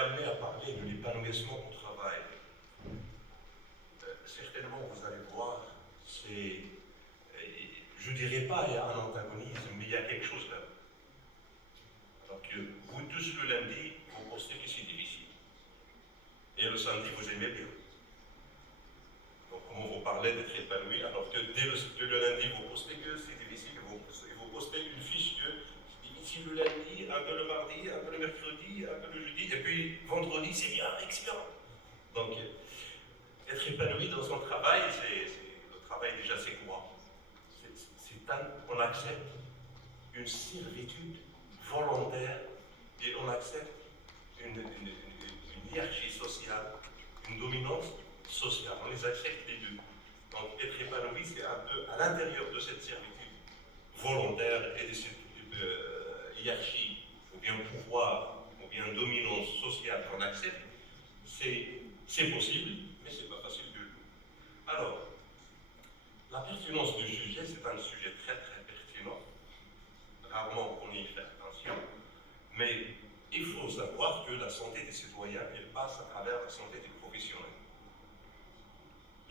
amené à parler de l'épanouissement au travail. Certainement, vous allez voir, je ne dirais pas il y a un antagonisme, mais il y a quelque chose là. Alors que vous tous le lundi, vous postez que c'est difficile. Et le samedi, vous aimez bien. Donc, comment vous parlez d'être épanoui, alors que dès le lundi, vous postez que c'est difficile, vous postez une fiche que c'est difficile le lundi, un peu le mardi, un peu le mercredi, un peu le jeudi, et puis vendredi, c'est bien, excellent. Donc, être épanoui dans son travail, le travail déjà, c'est quoi? On accepte une servitude volontaire et on accepte une hiérarchie sociale, une dominance sociale. On les accepte les deux. Donc être épanoui, c'est un peu à l'intérieur de cette servitude volontaire et de cette hiérarchie, ou bien pouvoir, ou bien dominance sociale qu'on accepte, c'est possible, mais c'est pas facile du tout. Alors, la pertinence du sujet, c'est un sujet très très pertinent. Rarement on y fait attention, mais il faut savoir que la santé des citoyens, elle passe à travers la santé des professionnels.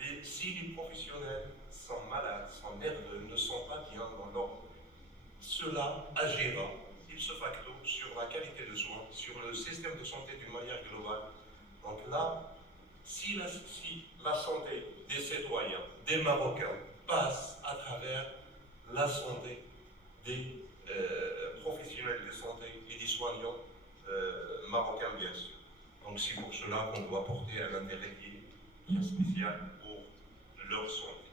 Et si les professionnels sont malades, sont nerveux, ne sont pas bien dans l'ordre, cela agira ipso facto sur la qualité de soins, sur le système de santé d'une manière globale. Donc là, si la santé des citoyens, des Marocains, passe à travers la santé des professionnels de santé et des soignants marocains, bien sûr. Donc c'est pour cela qu'on doit porter un intérêt très spécial pour leur santé.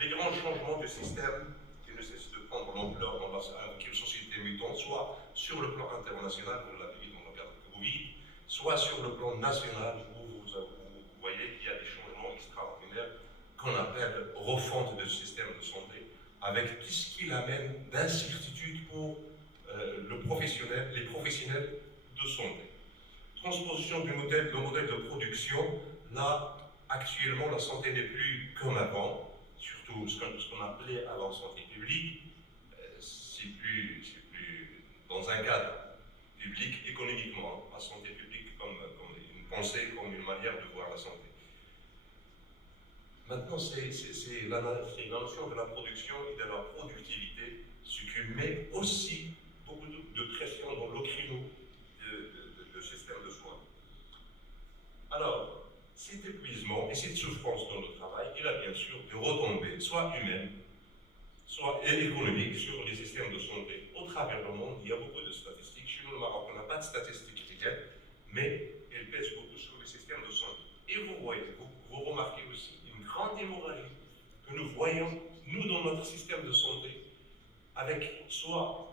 Les grands changements du système qui ne cessent de prendre l'ampleur avec une société mutante, soit sur le plan international, vous l'avez vu dans le cadre de Covid, soit sur le plan national, où vous voyez qu'il y a des changements extraordinaires qu'on appelle refonte du système de santé, avec tout ce qu'il amène d'incertitude pour les professionnels de santé. Transposition du modèle de production, là, actuellement, la santé n'est plus comme avant, surtout ce qu'on appelait avant santé publique, c'est plus dans un cadre public économiquement, la santé publique comme une pensée, comme une manière de voir la santé. Maintenant, c'est la notion de la production et de la productivité, ce qui met aussi beaucoup de pression dans le créneau de système de soins. Alors, cet épuisement et cette souffrance dans le travail, il a bien sûr des retombées, soit humaines, soit économiques, sur les systèmes de santé. Au travers du monde, il y a beaucoup de statistiques. Chez nous, au Maroc, on n'a pas de statistiques réelles, mais elles pèsent beaucoup sur les systèmes de santé. Et vous voyez, vous remarquez aussi une grande hémorragie que nous voyons, nous, dans notre système de santé, avec soit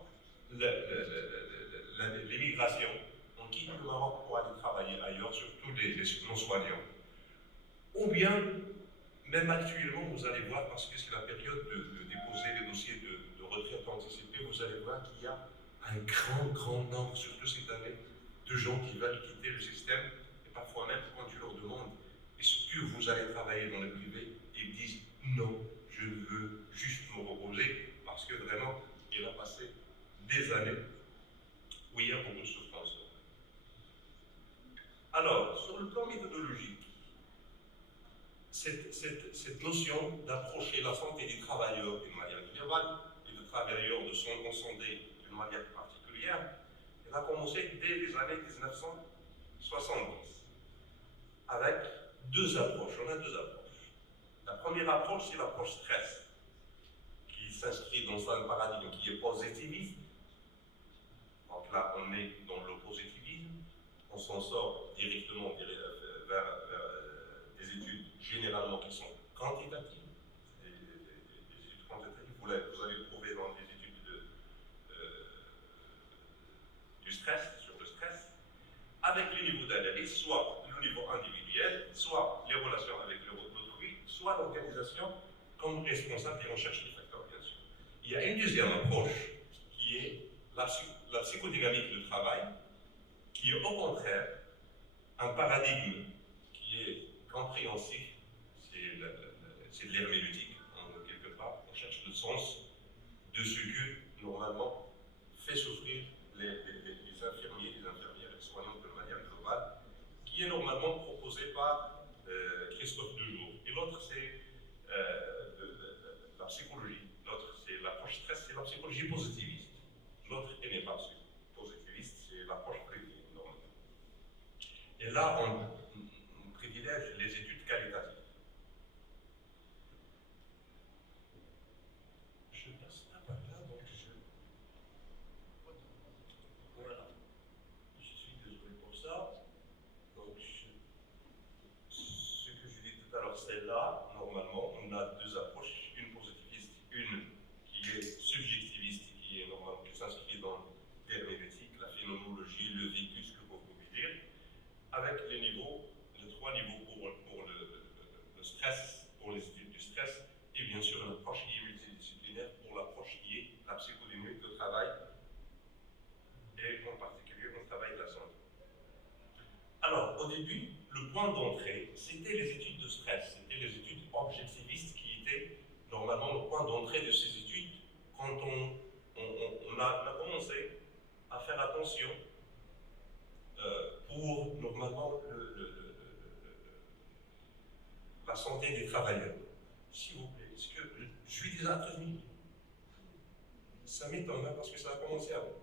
l'immigration, on quitte le Maroc pour aller travailler ailleurs, surtout les non-soignants. Ou bien, même actuellement, vous allez voir, parce que c'est la période de déposer les dossiers de retraite anticipée, vous allez voir qu'il y a un grand nombre, surtout cette année, de gens qui veulent quitter le système, et parfois même quand tu leur demandes est-ce que vous allez travailler dans le privé, ils disent non, je veux juste me reposer, parce que vraiment, il a passé des années où il y a beaucoup de souffrance. Alors, sur le plan méthodologique, cette notion d'approcher la santé des travailleurs d'une manière globale et des travailleurs de son santé d'une manière particulière, elle a commencé dès les années 1970 avec deux approches. On a deux approches. La première approche, c'est l'approche stress, qui s'inscrit dans un paradigme qui est positiviste. Donc là, on est dans le positivisme, on s'en sort directement vers des études généralement qui sont quantitatives. Les études quantitatives, vous allez le trouver dans les études du stress, sur le stress, avec le niveau d'analyse, soit le niveau individuel, soit les relations avec l'autrui, soit l'organisation comme responsable et on cherche les facteurs, bien sûr. Il y a une deuxième approche qui est la psychodynamique du travail, qui est au contraire un paradigme qui est compréhensif, c'est de l'herméneutique, quelque part, on cherche le sens de ce que, normalement, fait souffrir les infirmiers, les infirmières, les soignants de manière globale, proposé par Christophe Dejour. Et l'autre, c'est la psychologie. L'autre, c'est l'approche stress, c'est la psychologie positiviste. L'autre, elle n'est pas positiviste, c'est l'approche privée. Et là, on privilège les études qualitatives. Je passe là par là, donc voilà. Je suis désolé pour ça. Donc, ce que je dis tout à l'heure, c'est là, normalement, on a deux approches, une positiviste, une qui est subjectiviste, qui est normalement, qui s'inscrit dans l'herméneutique, la phénoménologie, le vécu, ce que vous pouvez dire, avec les trois niveaux pour le stress, pour les études du stress, et bien sûr l'approche qui est multidisciplinaire pour l'approche qui est la psychodynamique de travail, et en particulier le travail de la santé. Alors, au début, le point d'entrée, c'était les études de stress, c'était les études objectivistes qui étaient normalement le point d'entrée de ces études quand on a commencé à faire attention pour normalement la santé des travailleurs. S'il vous plaît, est-ce que je suis déjà à 13 minutes? Ça m'étonne parce que ça a commencé avant.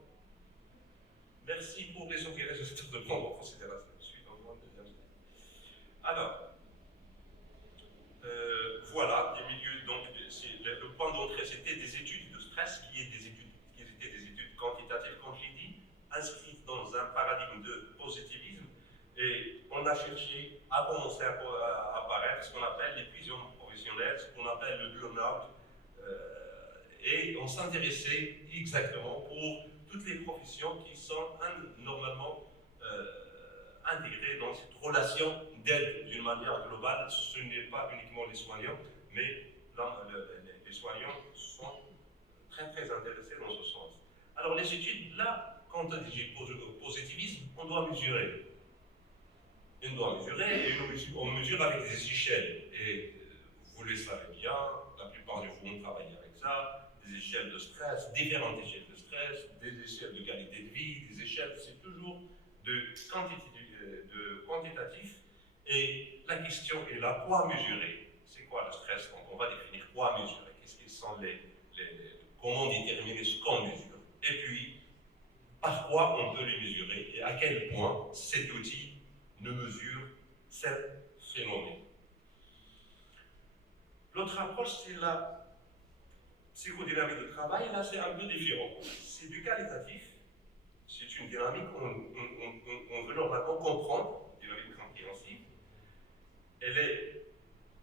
Merci pour les organisateurs de prendre en considération. Je suis dans le deuxième slide. Alors, voilà, des milieux, donc le point d'entrée, c'était des études de stress qui étaient des études quantitatives, comme je l'ai dit, inscrites dans un paradigme de positivisme, et on a cherché à commencer à apparaître ce qu'on appelle l'épuisement professionnel, ce qu'on appelle le burn-out, et on s'intéressait exactement pour toutes les professions qui sont normalement intégrées dans cette relation d'aide d'une manière globale. Ce n'est pas uniquement les soignants, mais les soignants sont très très intéressés dans ce sens. Alors les études, là, quand on dit positivisme, on doit mesurer. On doit mesurer, et on mesure avec des échelles. Et vous le savez bien, la plupart de vous travaillent avec ça, des échelles de stress, différentes échelles de stress, des échelles de qualité de vie, des échelles, c'est toujours de quantitatif. Et la question est là, quoi mesurer? C'est quoi le stress? Donc on va définir quoi mesurer, qu'est-ce qu'ils sont comment déterminer ce qu'on mesure, et puis par quoi on peut les mesurer, et à quel point cet outil ne mesure ces phénomènes. L'autre approche, c'est la psychodynamique de travail. Là, c'est un peu différent. C'est du qualitatif. C'est une dynamique qu'on veut normalement comprendre, dynamique compréhensive. Elle est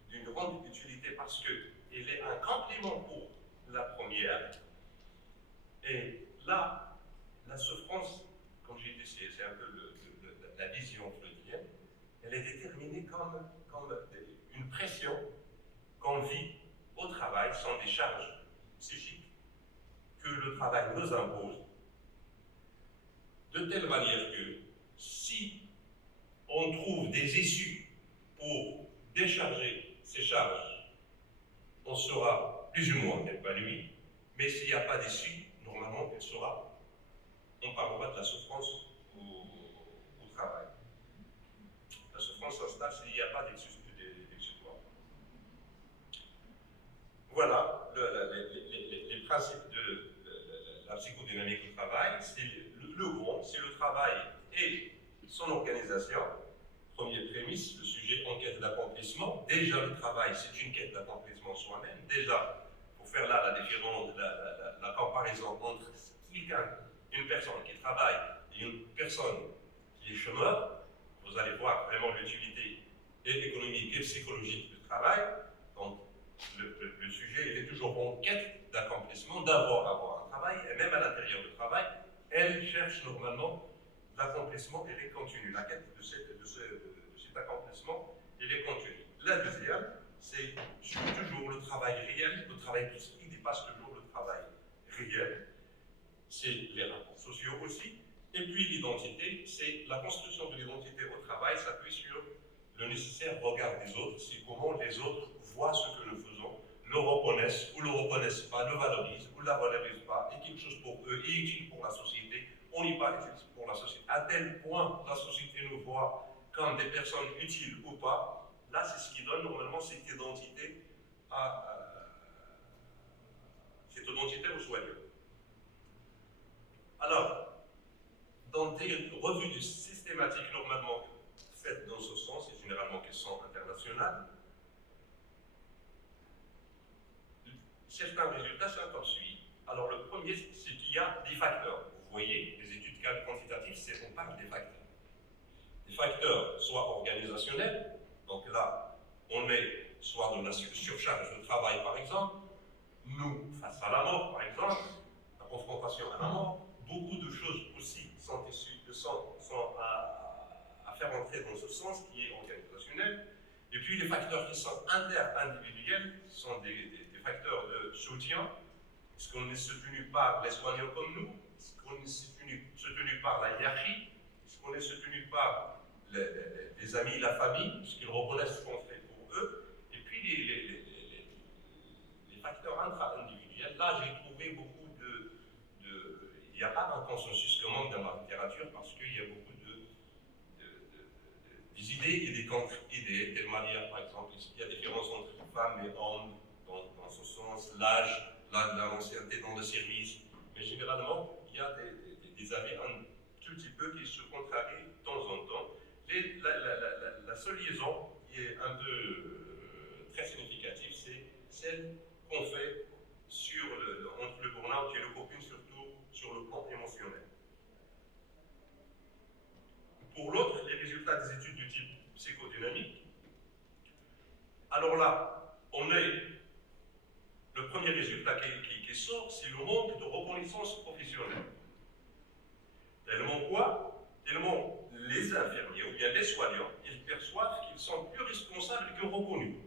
d'une grande utilité parce qu'elle est un complément pour la première. Et là, la souffrance, comme j'ai dit, c'est un peu la vision freudienne, elle est déterminée comme une pression qu'on vit au travail sans des charges psychiques que le travail nous impose, de telle manière que si on trouve des issues pour décharger ces charges, on sera plus ou moins épanoui, mais s'il n'y a pas d'issue, normalement, on parlera de la souffrance au travail. La souffrance s'installe s'il n'y a pas d'exutoire. Voilà les principes de la psychodynamique du travail. C'est le gros, c'est le travail et son organisation. Première prémisse, le sujet en quête d'accomplissement. Déjà, le travail, c'est une quête d'accomplissement soi-même. Déjà, pour faire là la comparaison entre une personne qui travaille et une personne qui est chômeur, vous allez voir vraiment l'utilité et économique et psychologique du travail. Donc, le sujet, il est toujours en quête d'accomplissement, d'abord avoir un travail, et même à l'intérieur du travail, elle cherche normalement l'accomplissement, elle est continue. La quête de cet accomplissement, elle est continue. La deuxième, c'est toujours le travail réel, le travail qui dépasse toujours le travail réel. C'est les rapports sociaux aussi. Et puis l'identité, c'est la construction de l'identité au travail, s'appuie sur le nécessaire regard des autres, c'est comment les autres voient ce que nous faisons, le reconnaissent ou le reconnaissent pas, le valorisent ou la valorisent pas, est quelque chose pour eux, est utile pour la société, on n'est pas utile pour la société. À tel point la société nous voit comme des personnes utiles ou pas, là, c'est ce qui donne normalement cette identité aux soignants. Alors, dans des revues systématiques normalement faites dans ce sens, et généralement qui sont internationales, certains résultats sont comme suit. Alors, le premier, c'est qu'il y a des facteurs. Vous voyez, les études quantitatives, on parle des facteurs. Des facteurs soit organisationnels, donc là, on est soit dans la surcharge de travail, par exemple, nous, face à la mort, par exemple, la confrontation à la mort, beaucoup de choses aussi sont à faire entrer dans ce sens qui est organisationnel. Et puis les facteurs qui sont inter-individuels sont des facteurs de soutien. Est-ce qu'on est soutenu par les soignants comme nous? Est-ce qu'on est soutenu par la hiérarchie? Est-ce qu'on est soutenu par les amis, la famille, puisqu'ils reconnaissent ce qu'on fait pour eux? Et puis les facteurs intra-individuels. Là, j'ai trouvé beaucoup il n'y a pas un consensus commun dans la littérature parce qu'il y a beaucoup des idées et des contre-idées. De telle manière, par exemple, il y a différence entre femmes et hommes dans ce sens, l'âge, l'ancienneté dans le service. Mais généralement, il y a des avis un tout petit peu qui se contrarient de temps en temps. La seule liaison qui est un peu très significative, c'est celle qu'on fait entre le burn-out et le coping, surtout sur le plan émotionnel. Pour l'autre, les résultats des études du type psychodynamique. Alors là, le premier résultat qui sort, c'est le manque de reconnaissance professionnelle. Tellement quoi? Tellement les infirmiers ou bien les soignants, ils perçoivent qu'ils sont plus responsables que reconnus.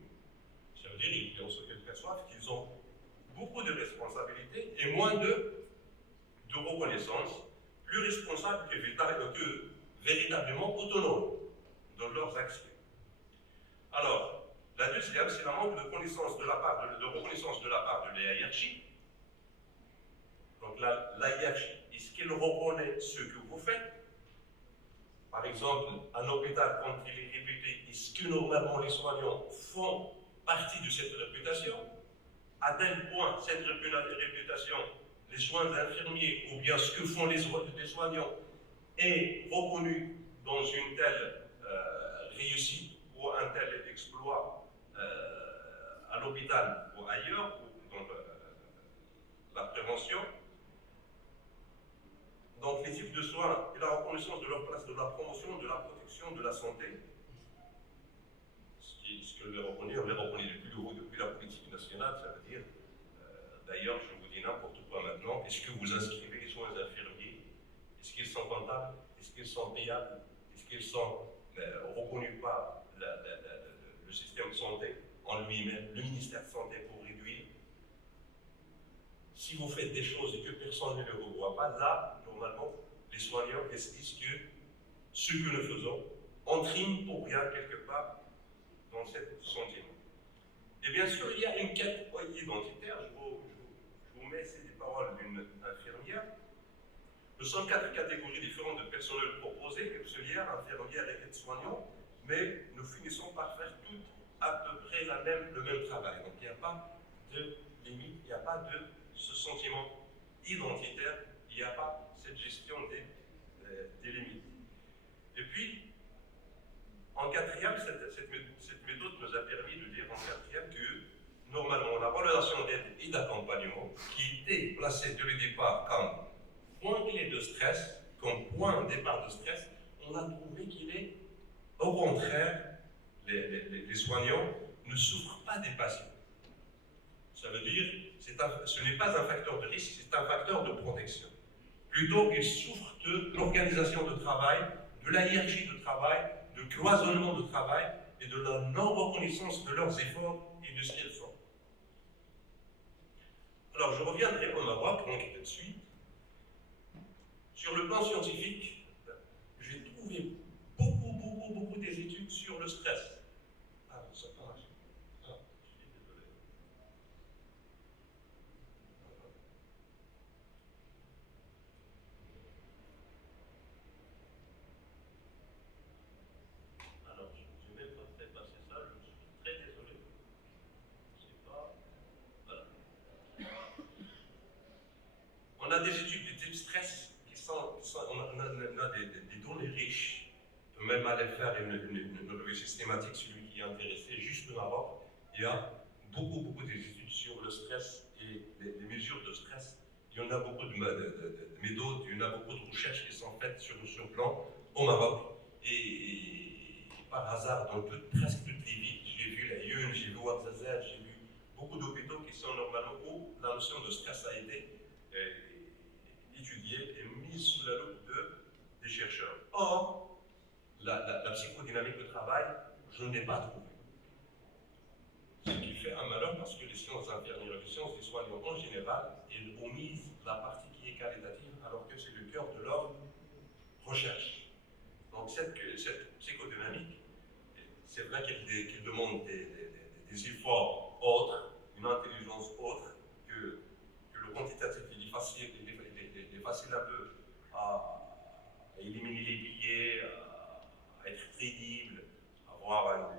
Ça veut dire qu'ils perçoivent qu'ils ont beaucoup de responsabilités et moins de reconnaissance, plus responsables que véritablement autonomes dans leurs actions. Alors, la deuxième, c'est le manque de reconnaissance de la part de la hiérarchie. Donc la hiérarchie, est-ce qu'elle reconnaît ce que vous faites? Par exemple, un hôpital, quand il est réputé, est-ce que normalement les soignants font partie de cette réputation? À tel point, cette réputation, les soins infirmiers ou bien ce que font les soignants est reconnu dans une telle réussite ou un tel exploit à l'hôpital ou ailleurs, ou dans la prévention. Donc les types de soins et la reconnaissance de leur place de la promotion, de la protection, de la santé, ce que on les reconnaît depuis le haut, depuis la politique nationale, ça veut dire, d'ailleurs je vous dis n'importe quoi maintenant, est-ce que vous inscrivez les soins infirmiers? Est-ce qu'ils sont comptables? Est-ce qu'ils sont payables? Est-ce qu'ils sont reconnus par le système de santé en lui-même, le ministère de Santé pour réduire? Si vous faites des choses et que personne ne le revoit pas, là, normalement, les soignants estiment que ce que nous faisons entrime pour rien quelque part dans ce sentiment. Et bien sûr, il y a une quête identitaire. Je vous mets ici des paroles d'une infirmière. Nous sommes 4 catégories différentes de personnel proposées, auxiliaires, infirmières et aides-soignants, mais nous finissons par faire toutes à peu près le même travail. Donc il n'y a pas de limite, il n'y a pas de ce sentiment identitaire, il n'y a pas cette gestion des limites. Et puis, en quatrième, cette méthode nous a permis de dire en quatrième que normalement la relation d'aide et d'accompagnement, qui était placée dès le départ comme point clé de stress, comme point de départ de stress, on a trouvé qu'il est au contraire, les soignants ne souffrent pas des patients. Ça veut dire ce n'est pas un facteur de risque, c'est un facteur de protection. Plutôt qu'ils souffrent de l'organisation de travail, de la hiérarchie de travail, de cloisonnement de travail et de la non-reconnaissance de leurs efforts et de ce qu'ils font. Alors je reviendrai au Maroc, donc tout de suite. Sur le plan scientifique, j'ai trouvé beaucoup des études sur le stress. Ah, ça n'a pas marché. Ah, je suis désolé. une revue systématique, celui qui est intéressé, juste le Maroc, il y a beaucoup d'études sur le stress et les mesures de stress. Il y en a beaucoup de méthodes, il y en a beaucoup de recherches qui sont faites sur ce plan au Maroc. Et par hasard, dans presque toutes les villes, j'ai vu la Yun, j'ai vu Ouarzazate, j'ai vu beaucoup d'hôpitaux qui sont normalement où la notion de stress a été étudiée et mise sous la loupe des chercheurs. Or, la psychodynamique de travail, je ne l'ai pas trouvée. Ce qui fait un malheur parce que les sciences infirmières, les sciences des soignants en général, elles omisent la partie qui est qualitative alors que c'est le cœur de leur recherche. Donc cette psychodynamique, c'est vrai qu'elle demande des efforts autres, une intelligence autre que le quantitatif. Il est facile un peu à éliminer les billets, à être crédible, à avoir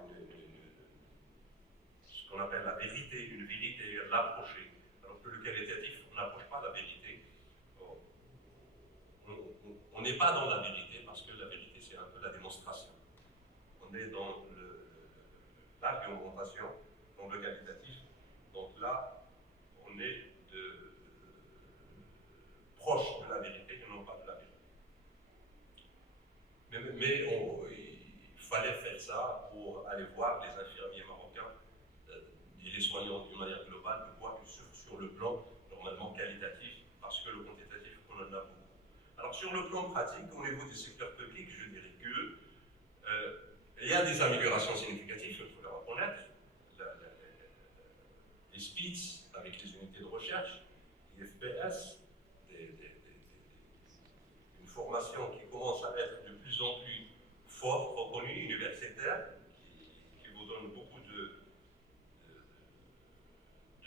ce qu'on appelle la vérité, une vérité, l'approcher. Alors que le qualitatif, on n'approche pas la vérité. On n'est pas dans la vérité, parce que la vérité, c'est un peu la démonstration. On est dans l'argumentation, dans le qualitatif. Donc là, on est proche de la vérité et non pas de la vérité. Mais il fallait faire ça pour aller voir les infirmiers marocains et les soignants d'une manière globale, de quoi ils souffrent sur le plan normalement qualitatif, parce que le quantitatif, on en a beaucoup. Alors sur le plan pratique, au niveau du secteur public, je dirais que il y a des améliorations significatives, il faut le reconnaître. Les SPITS avec les unités de recherche, les FPS, une formation qui commence à être de plus en plus forte, reconnue, universitaire, qui vous donne beaucoup de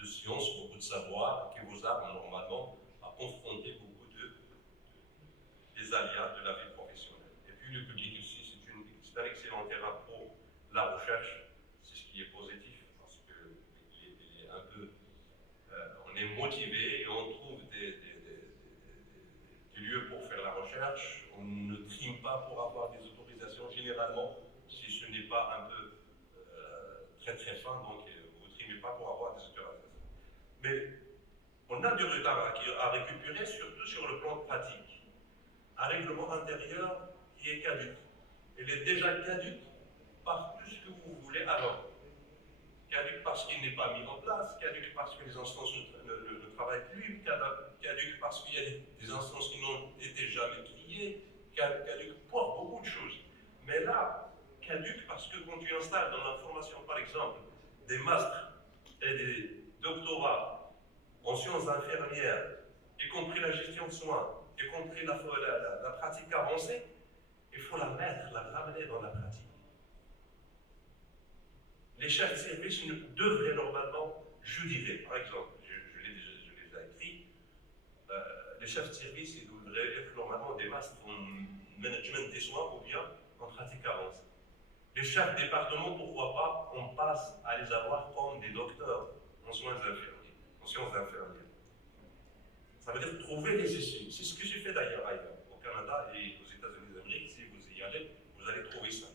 sciences, beaucoup de savoir, qui vous arme normalement à confronter beaucoup des aléas de la vie professionnelle. Et puis le public aussi, c'est un excellent terrain pour la recherche, c'est ce qui est positif, parce qu'il est un peu, on est motivé et on trouve des lieux pour faire la recherche, on ne trime pas pour avoir des autorisations généralement, si ce n'est pas un peu très fin, donc vous ne trimez pas pour avoir des autorisations. Mais on a du retard à récupérer, surtout sur le plan pratique. Un règlement intérieur qui est caduc. Il est déjà caduc par tout ce que vous voulez alors. Caduc parce qu'il n'est pas mis en place, caduc parce que les instances ne travaillent plus, caduc parce qu'il y a des instances qui n'ont été jamais créées, caduc pour beaucoup de choses. Mais là, caduc parce que quand tu installes dans la formation, par exemple, des masters et des doctorats en sciences infirmières, y compris la gestion de soins, y compris la pratique avancée, il faut la ramener dans la pratique. Les chefs de service devraient normalement, je dirais, par exemple, je l'ai déjà écrit, les chefs de service ils devraient être normalement des masters en management des soins ou bien en pratique avancée. Les chefs de département, pourquoi pas, on passe à les avoir comme des docteurs en soins infirmiers, en sciences infirmières. Ça veut dire trouver des issues. C'est ce que j'ai fait d'ailleurs ailleurs, au Canada et aux États-Unis d'Amérique. Si vous y allez, vous allez trouver ça.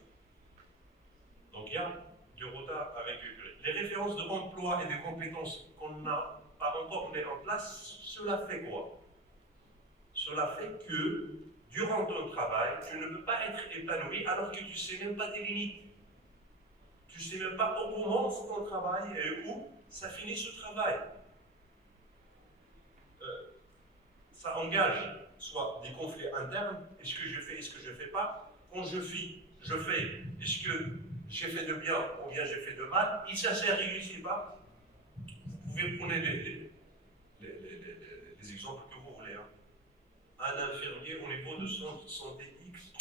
Donc il y a du retard à récupérer. Les références de emploi et de compétences qu'on n'a pas encore mis en place, cela fait quoi? Cela fait que durant ton travail, tu ne peux pas être épanoui alors que tu ne sais même pas tes limites. Tu ne sais même pas où commence ton travail et où ça finit ce travail. Ça engage soit des conflits internes, est-ce que je fais, est-ce que je ne fais pas? Quand je fais, est-ce que j'ai fait de bien ou bien j'ai fait de mal? Et ça ne réussit pas. Vous pouvez prendre les exemples que vous voulez. Hein. Un infirmier au niveau de santé X,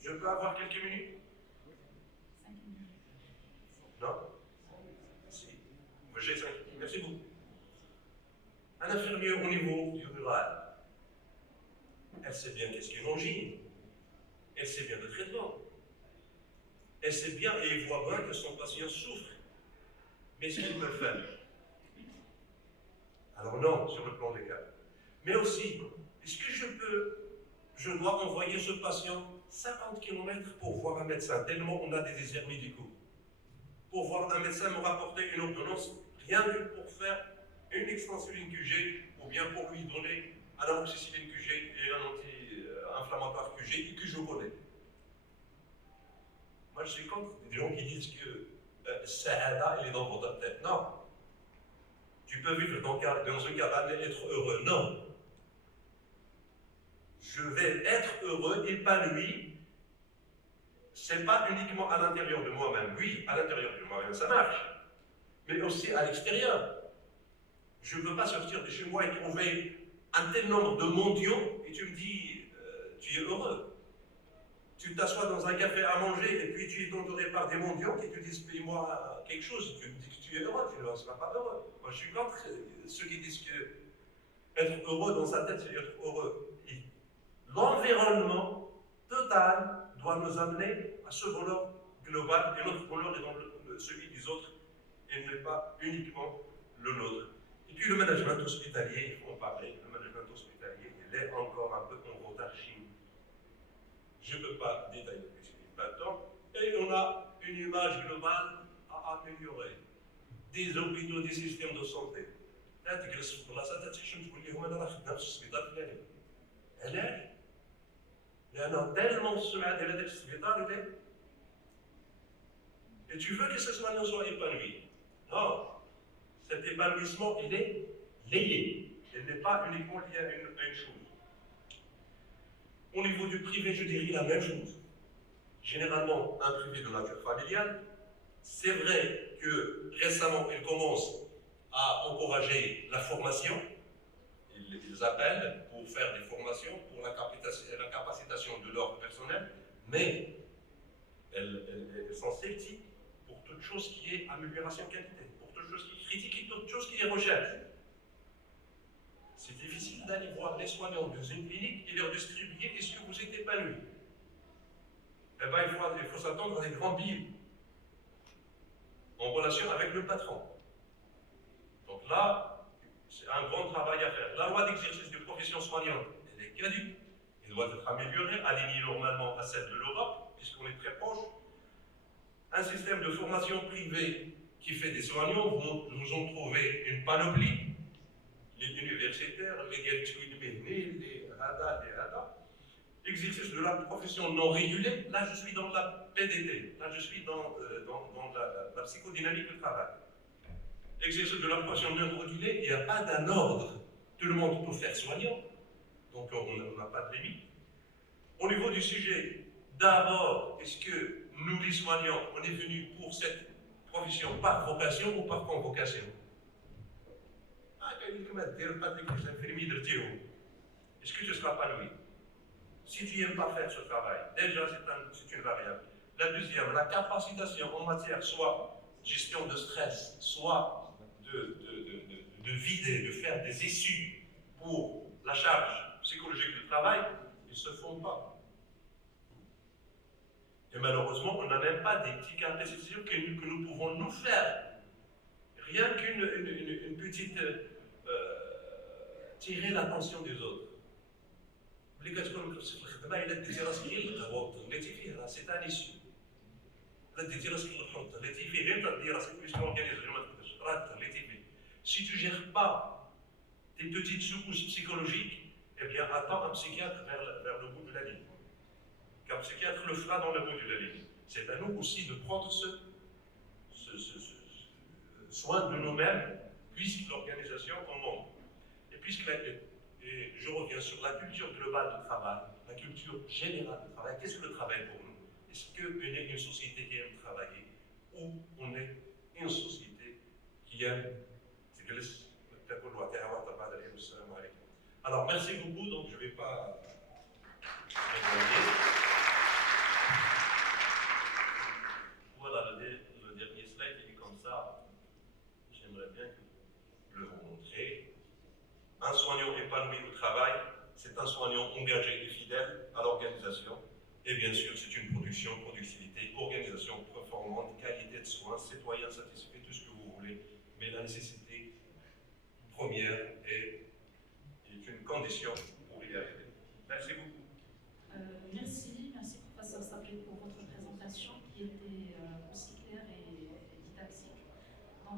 je peux avoir quelques minutes? Non? Si. J'ai 5 minutes. Merci beaucoup. Un infirmier au niveau du rural, elle sait bien qu'est-ce qu'une angine, elle sait bien le traitement, elle sait bien et il voit bien que son patient souffre. Mais ce qu'il peut faire? Alors non, sur le plan légal. Mais aussi, est-ce que je peux je dois envoyer ce patient 50 km pour voir un médecin, tellement on a des déserts médicaux. Pour voir un médecin me rapporter une ordonnance, rien que pour faire une extensiline QG, ou bien pour lui donner un amoxicilline QG et un anti-inflammatoire QG et que je connais. Moi, je suis contre des gens qui disent que Sahada, il est dans votre tête. Non. Tu peux vivre dans une cabane et être heureux. Non. Je vais être heureux, épanoui. C'est pas uniquement à l'intérieur de moi-même. Oui, à l'intérieur de moi-même, ça marche. Mais aussi à l'extérieur. Je ne veux pas sortir de chez moi et trouver un tel nombre de mondiaux et tu me dis, tu es heureux. Tu t'assois dans un café à manger et puis tu es entouré par des mondiaux qui te disent paye-moi quelque chose, tu me dis que tu es heureux, tu ne seras pas heureux. Moi je suis contre ceux qui disent que être heureux dans sa tête c'est être heureux. L'environnement total doit nous amener à ce bonheur global et notre bonheur est dans celui des autres et n'est pas uniquement le nôtre. Et puis le management hospitalier, il faut en parler, le management hospitalier il est encore un peu en retard-chine. Je ne peux pas détailler plus maintenant. Et on a une image globale à améliorer. Des hôpitaux, des systèmes de santé. لا تجلس في بلاصه تتحشم تقول لهم انا راه خدام في السبيطار الفلاني. علاش؟ لأن tellement السمعه ديال هذاك السبيطار اللي et tu veux que ce soignant soit épanoui. Non. Cet épanouissement, il est lié. Il n'est pas uniquement lié à une chose. Au niveau du privé, je dirais la même chose. Généralement, un privé de nature familiale, c'est vrai que récemment, ils commencent à encourager la formation. Ils appellent pour faire des formations, pour la capacitation de leur personnel, mais elles sont sceptiques pour toute chose qui est amélioration qualité, pour toute chose qui est critique et toute chose qui est recherche. C'est difficile d'aller voir les soignants dans une clinique et leur distribuer est-ce que vous êtes épanoui. Eh bien, il faut s'attendre à des grands billets en relation avec le patron. Donc là, c'est un grand travail à faire. La loi d'exercice de profession soignante, elle est caduque. Elle doit être améliorée, alignée normalement à celle de l'Europe, puisqu'on est très proche. Un système de formation privée qui fait des soignants, nous ont trouvé une panoplie. Les universitaires, les diagnostics les HADA. Exercice de la profession non régulée, là je suis dans la PDT, là je suis dans la psychodynamique du travail. Exercice de la profession non régulée, il n'y a pas d'un ordre. Tout le monde peut faire soignant, donc on n'a pas de limite. Au niveau du sujet, d'abord, est-ce que nous les soignants, on est venus pour cette profession par vocation ou par convocation? Est-ce que tu seras épanoui? Si tu n'aimes pas faire ce travail, déjà c'est une variable. La deuxième, la capacitation en matière soit gestion de stress, soit de vider, de faire des issues pour la charge psychologique du travail, ils ne se font pas. Et malheureusement, on n'a même pas des petits cas de décision que nous pouvons nous faire. Rien qu'une petite tirer l'attention des autres. C'est un issue. Si tu ne gères pas tes petites secousses psychologiques, eh bien attends un psychiatre vers le bout de la ligne. Car un psychiatre le fera dans le bout de la ligne. C'est à nous aussi de prendre soin de nous-mêmes, puisque l'organisation en manque. Et je reviens sur la culture globale du travail, la culture générale du travail. Qu'est-ce que le travail pour nous? Est-ce qu'on est une société qui aime travailler ou on est une société qui aime Alors, merci beaucoup, donc je ne vais pas m'éloigner. Voilà, le dernier slide il est comme ça. J'aimerais bien que vous le montrez. Un soignant épanoui au travail, c'est un soignant engagé et fidèle à l'organisation. Et bien sûr, c'est une productivité, organisation performante, qualité de soins, citoyens satisfaits, tout ce que vous voulez. Mais la nécessité première est une condition